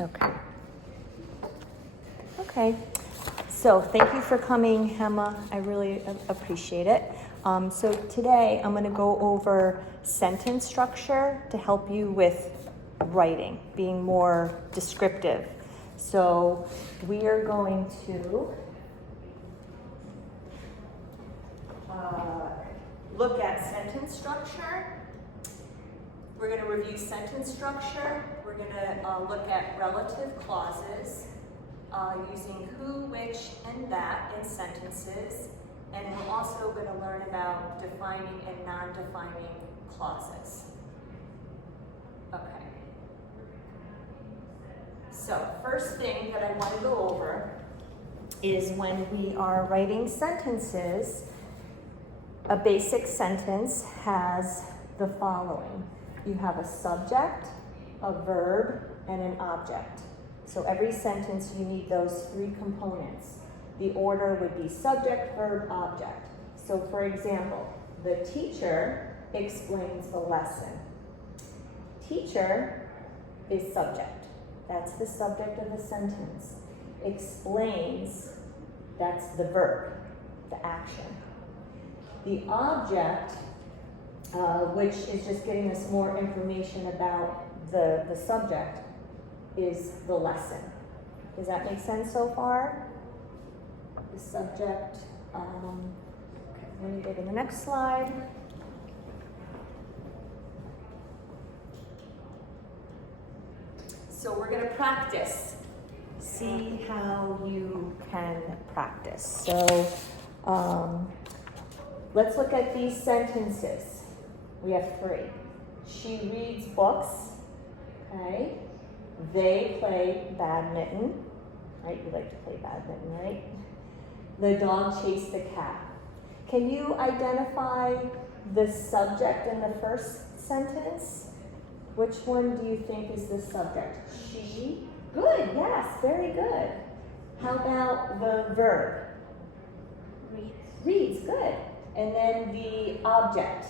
Okay. Okay. So thank you for coming, Emma. I really appreciate it. So today I'm going to go over sentence structure to help you with writing, being more descriptive. So we are going to look at sentence structure. We're going to review sentence structure. We're going to look at relative clauses using who, which, and that in sentences. And we're also going to learn about defining and non-defining clauses. Okay. So first thing that I want to go over is when we are writing sentences, a basic sentence has the following. You have a subject, a verb, and an object. So every sentence you need those three components. The order would be subject, verb, object. So for example, the teacher explains the lesson. Teacher is subject. That's the subject of the sentence. Explains, that's the verb, the action. The object, which is just getting us more information about the subject, is the lesson. Does that make sense so far? The subject, okay, let me go to the next slide. So we're going to practice. See how you can practice. So let's look at these sentences. We have three. She reads books. Okay. They play badminton. Right? You like to play badminton, right? The dog chased the cat. Can you identify the subject in the first sentence? Which one do you think is the subject? She? Good, yes, very good. How about the verb? Reads. Reads, good. And then the object?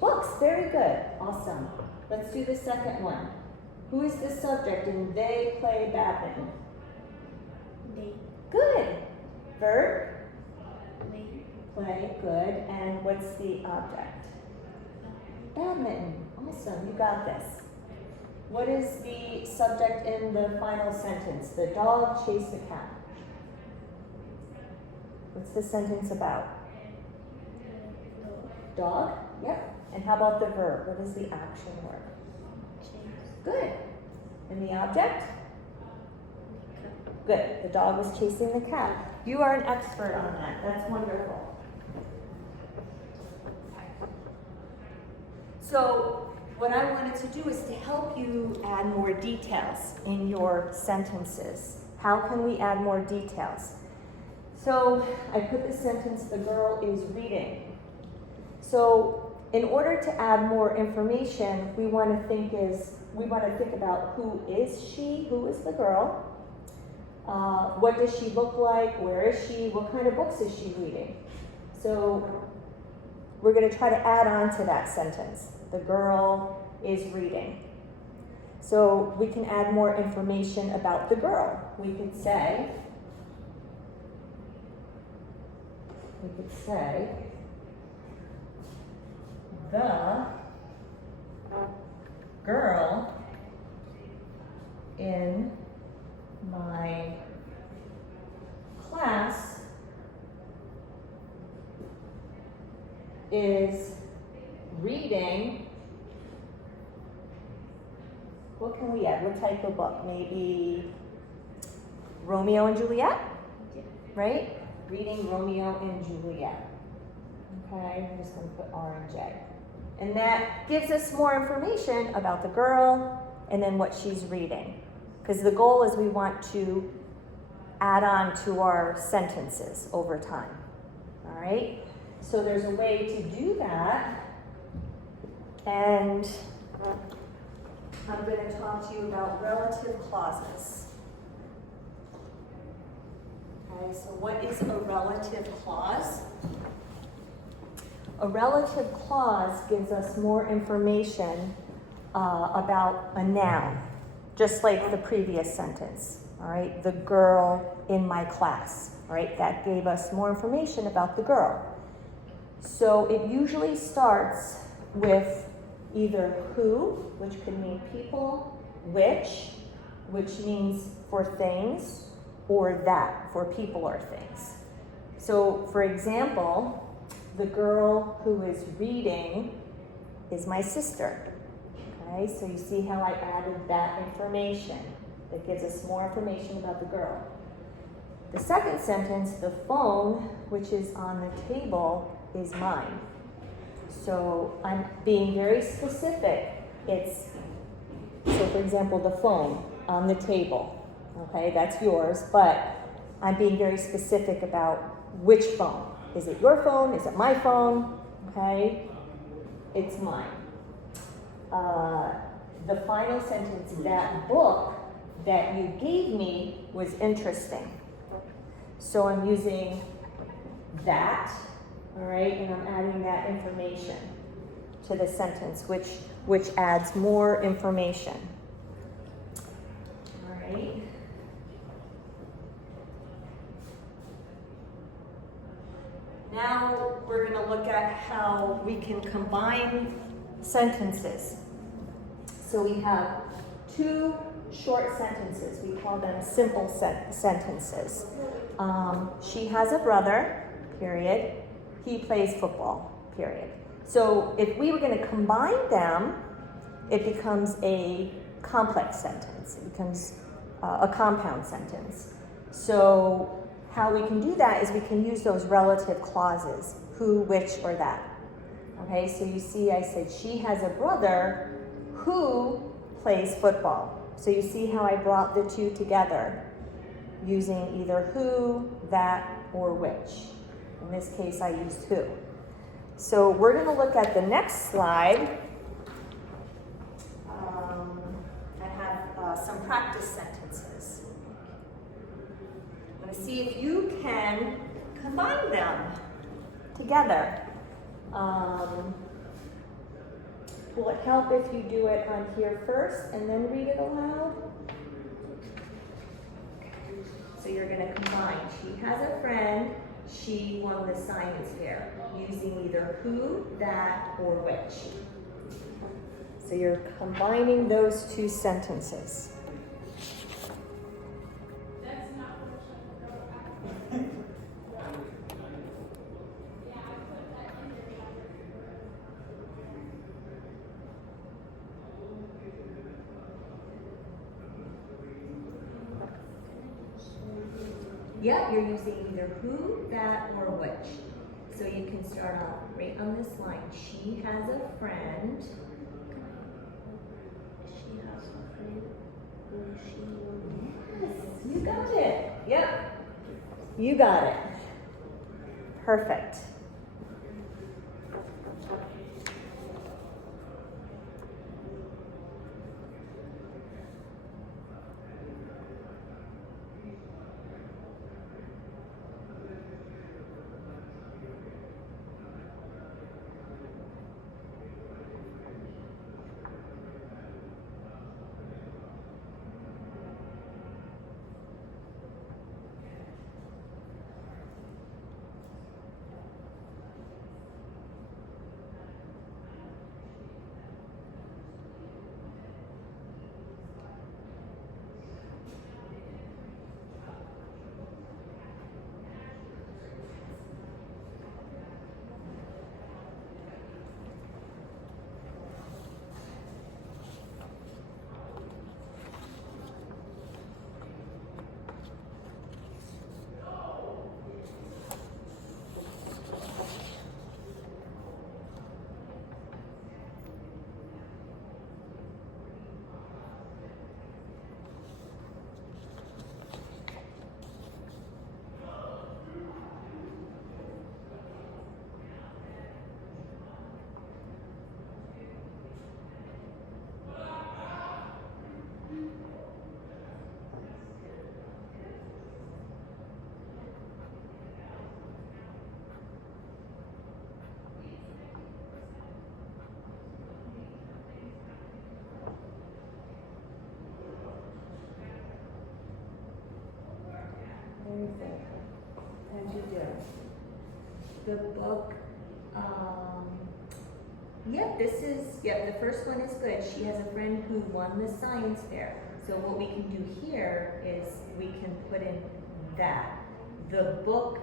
Books, very good. Awesome. Let's do the second one. Who is the subject in they play badminton? They. Good. Verb? Play. Play, good. And what's the object? Badminton. Awesome, you got this. What is the subject in the final sentence? The dog chased the cat. What's the sentence about? Dog? Yep. And how about the verb? What is the action word? Chase. Good. And the object? Good. The dog was chasing the cat. You are an expert on that. That's wonderful. So what I wanted to do is to help you add more details in your sentences. How can we add more details? So I put the sentence, the girl is reading. So in order to add more information, we want to think about who is she, who is the girl, what does she look like, where is she, what kind of books is she reading. So we're going to try to add on to that sentence. The girl is reading. So we can add more information about the girl. We could say, the girl in my class is reading. What can we add? What type of book? Maybe Romeo and Juliet, right? Reading Romeo and Juliet. Okay, I'm just going to put R and J. And that gives us more information about the girl and then what she's reading. Because the goal is we want to add on to our sentences over time. All right? So there's a way to do that. And I'm going to talk to you about relative clauses. Okay, so what is a relative clause? A relative clause gives us more information about a noun. just like the previous sentence, all right? The girl in my class, all right? That gave us more information about the girl. So it usually starts with either who, which could mean people, which means for things, or that, for people or things. So, for example, the girl who is reading is my sister. Okay, so you see how I added that information. It gives us more information about the girl. The second sentence, the phone, which is on the table, is mine. So I'm being very specific. So for example, the phone on the table, okay, that's yours, but I'm being very specific about which phone. Is it your phone? Is it my phone? Okay, it's mine. The final sentence, that book that you gave me was interesting. So I'm using that, all right, and I'm adding that information to the sentence, which adds more information. All right. Now we're going to look at how we can combine sentences. So we have two short sentences. We call them simple sentences. She has a brother, period. He plays football, period. So if we were going to combine them, it becomes a complex sentence. It becomes a compound sentence. So how we can do that is we can use those relative clauses, who, which, or that. Okay, so you see I said she has a brother who plays football. So you see how I brought the two together using either who, that, or which. In this case, I used who. So we're going to look at the next slide. I have some practice sentences. I'm going to see if you can combine them together. Will it help if you do it on here first and then read it aloud? So you're going to combine. She has a friend. She won the science fair, using either who, that, or which. So you're combining those two sentences. Yep, you're using either who, that, or which. So you can start off right on this line. She has a friend. She has a friend who she won. Yes, you got it. Yep, you got it. Perfect. is it? How'd you do? The book, the first one is good. She has a friend who won the science fair. So what we can do here is we can put in that. The book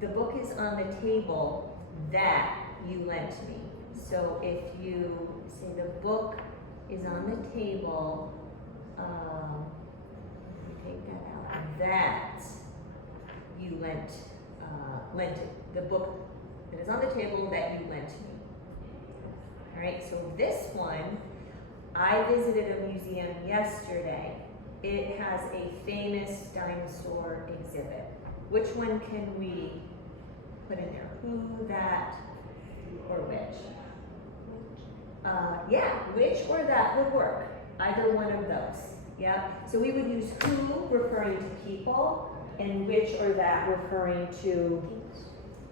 is on the table that you lent me. So if you say the book is on the table, take that out, that you lent it. The book that is on the table that you lent me. All right, so this one, I visited a museum yesterday. It has a famous dinosaur exhibit. Which one can we put in there? Who, that, or which? Which or that would work. Either one of those. Yeah. So we would use who referring to people and which or that referring to.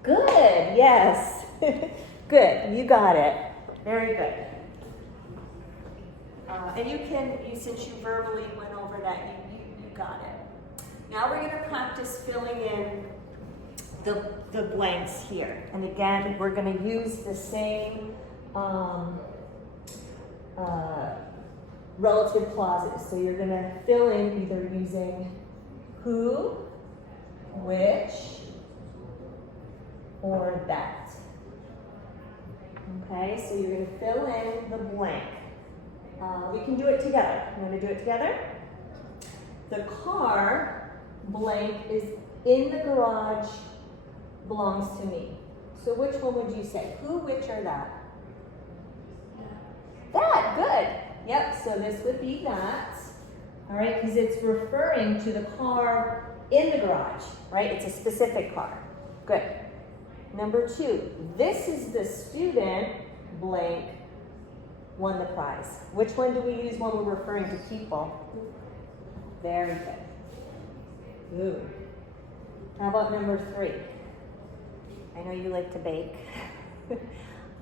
Good. Yes. Good. You got it. Very good. And since you verbally went over that, you got it. Now we're going to practice filling in the blanks here. And again, we're going to use the same relative clauses. So you're going to fill in either using who, which, or that. Okay, so you're going to fill in the blank. We can do it together. You want to do it together? The car blank is in the garage belongs to me. So which one would you say? Who, which, or that? That, good. Yep, so this would be that. All right, because it's referring to the car in the garage, right? It's a specific car. Good. Number 2, this is the student blank won the prize. Which one do we use when we're referring to people? Very good. Ooh. How about number 3? I know you like to bake.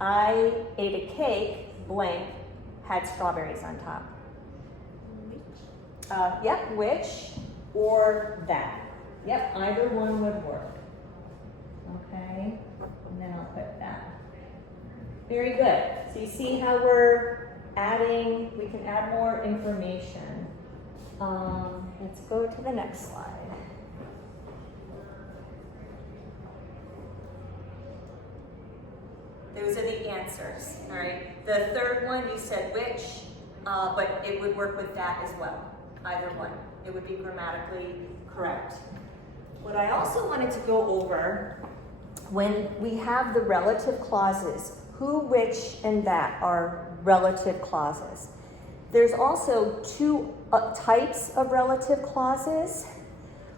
I ate a cake, blank, had strawberries on top. Which or that. Yep, either one would work. Okay, and then I'll put that. Very good. So you see how we're adding, we can add more information. Let's go to the next slide. Those are the answers, all right? The third one, you said which, but it would work with that as well, either one. It would be grammatically correct. What I also wanted to go over, when we have the relative clauses, who, which, and that are relative clauses. There's also 2 types of relative clauses.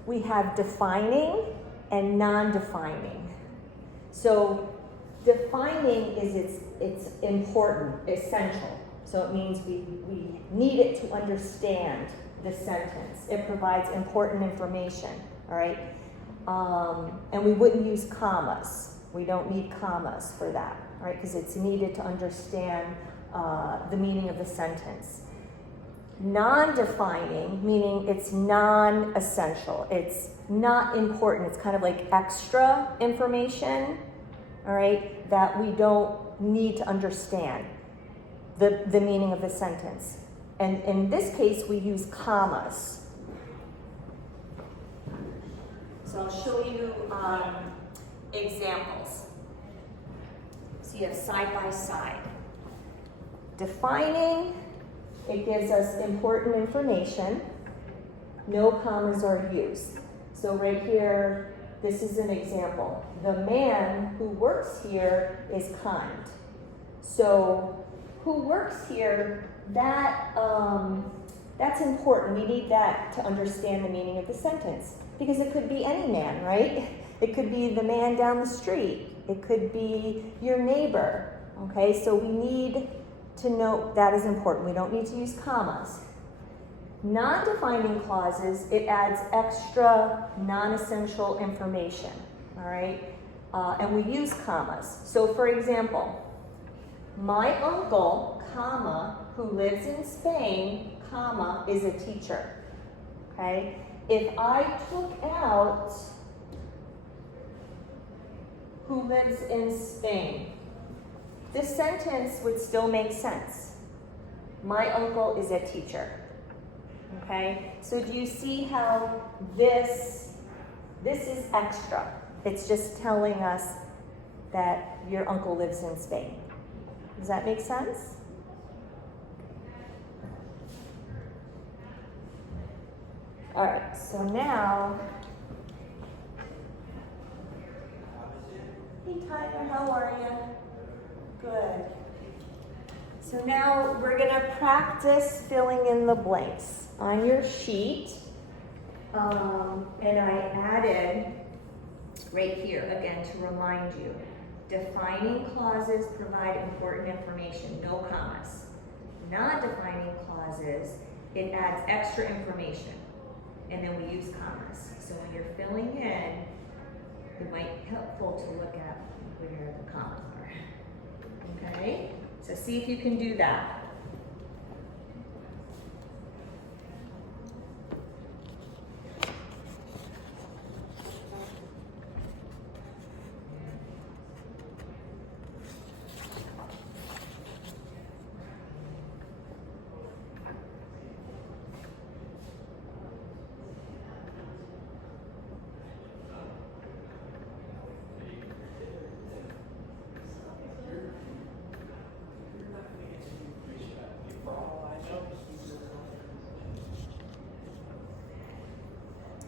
We have defining and non-defining. So defining is it's important, essential. So it means we need it to understand the sentence. It provides important information, all right? And we wouldn't use commas. We don't need commas for that, all right? Because it's needed to understand the meaning of the sentence. Non-defining, meaning it's non-essential. It's not important. It's kind of like extra information, all right, that we don't need to understand the meaning of the sentence. And in this case, we use commas. So I'll show you examples. So you have side by side. Defining, it gives us important information. No commas are used. So right here, this is an example. The man who works here is kind. So who works here, that's important. We need that to understand the meaning of the sentence. Because it could be any man, right? It could be the man down the street. It could be your neighbor, okay? So we need to know that is important. We don't need to use commas. Non-defining clauses, it adds extra non-essential information, all right? And we use commas. So for example, my uncle, comma, who lives in Spain, comma, is a teacher, okay? if I took out who lives in Spain, this sentence would still make sense. My uncle is a teacher. Okay? So do you see how this is extra? It's just telling us that your uncle lives in Spain. Does that make sense? All right, so now, hey Tyler, how are you? Good. So now we're gonna practice filling in the blanks on your sheet. And I added right here, again, to remind you, defining clauses provide important information, no commas. Non-defining clauses, it adds extra information. And then we use commas. So when you're filling in, it might be helpful to look at where the commas are. Okay? So see if you can do that.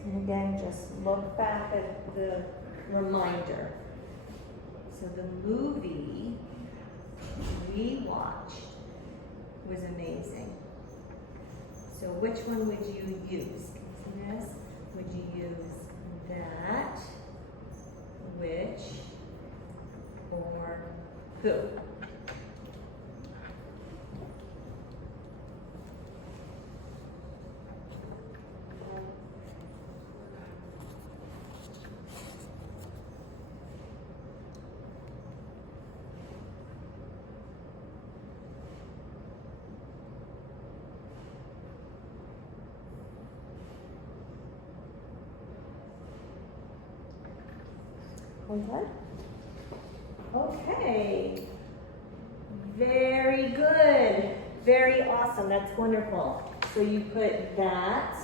And again, just look back at the reminder. So the movie we watched was amazing. So which one would you use? See this? Would you use that, which, or who? We good? Okay. Very good. Very awesome. That's wonderful. So you put that.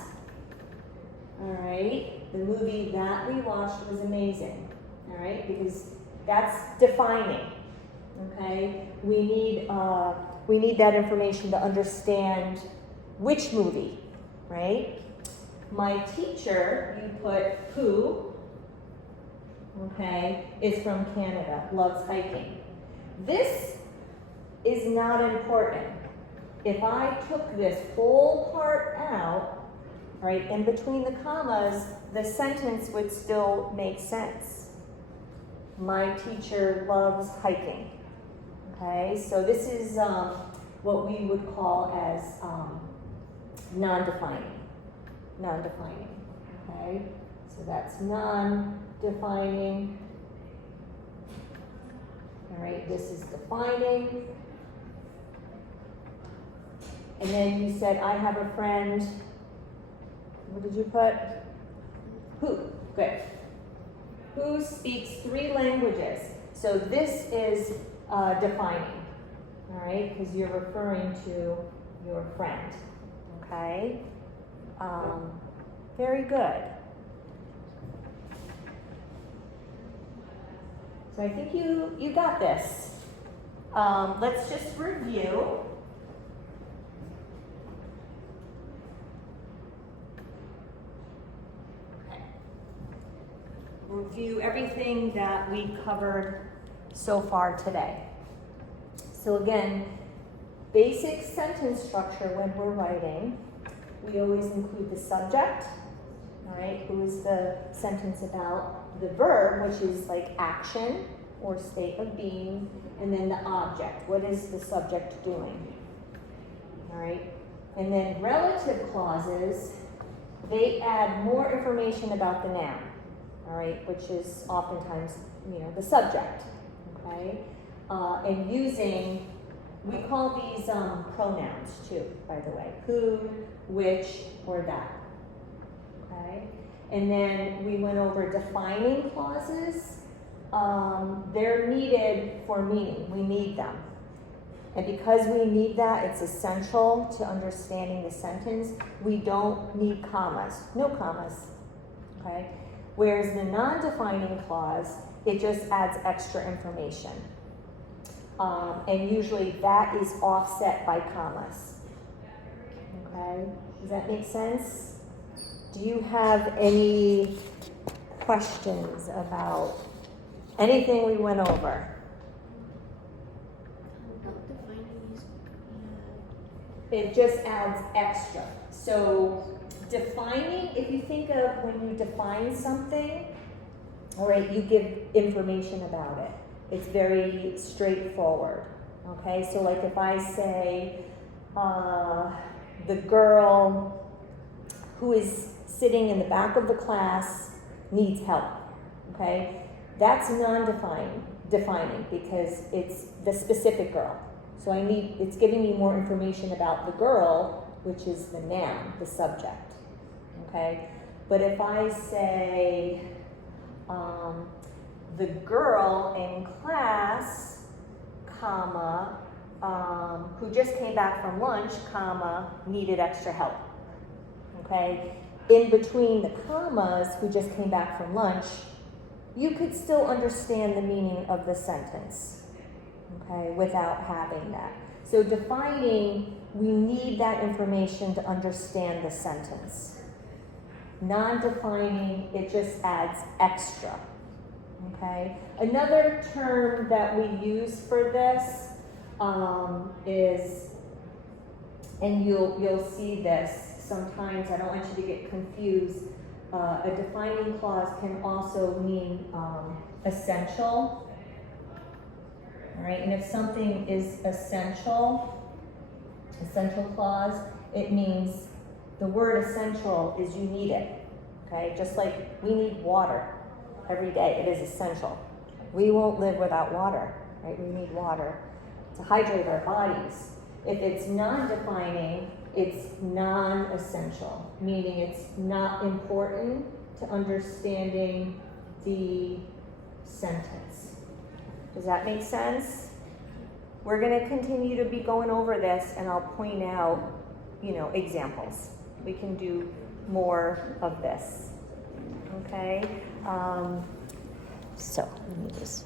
All right. The movie that we watched was amazing. All right, because that's defining. Okay. We need that information to understand which movie, right? My teacher, you put who. Okay, is from Canada, loves hiking. This is not important. If I took this whole part out, right, in between the commas, the sentence would still make sense. My teacher loves hiking. Okay, so this is what we would call as non-defining. Non-defining, okay? So that's non-defining. All right, this is defining. And then you said, I have a friend. What did you put? Who, good. Who speaks 3 languages? So this is defining, all right? Because you're referring to your friend, okay? Very good. So I think you got this. Let's just review. Okay. Review everything that we covered so far today. So again, basic sentence structure when we're writing, we always include the subject, all right, who is the sentence about, the verb, which is like action or state of being, and then the object, what is the subject doing, all right? And then relative clauses, they add more information about the noun, all right, which is oftentimes, the subject, okay? And using, we call these pronouns too, by the way, who, which, or that, okay? And then we went over defining clauses. They're needed for meaning, we need them. And because we need that, it's essential to understanding the sentence. We don't need commas, no commas, okay? Whereas the non-defining clause, it just adds extra information. And usually that is offset by commas, okay? Does that make sense? Do you have any questions about anything we went over? Not defining is, It just adds extra. So defining, if you think of when you define something, all right, you give information about it. It's very straightforward, okay? So like if I say, the girl who is sitting in the back of the class needs help, okay? That's defining because it's the specific girl. So it's giving me more information about the girl, which is the noun, the subject, okay? But if I say, the girl in class, comma, who just came back from lunch, comma, needed extra help, okay? In between the commas, who just came back from lunch, you could still understand the meaning of the sentence, okay, without having that. So defining, we need that information to understand the sentence. Non-defining, it just adds extra, okay? Another term that we use for this is, and you'll see this sometimes, I don't want you to get confused, a defining clause can also mean essential. All right, and if something is essential clause, it means the word essential is you need it, okay? Just like we need water every day, it is essential. We won't live without water, right? We need water to hydrate our bodies. If it's non-defining, it's non-essential, meaning it's not important to understanding the sentence. Does that make sense? We're going to continue to be going over this, and I'll point out, examples. We can do more of this. Okay? So let me just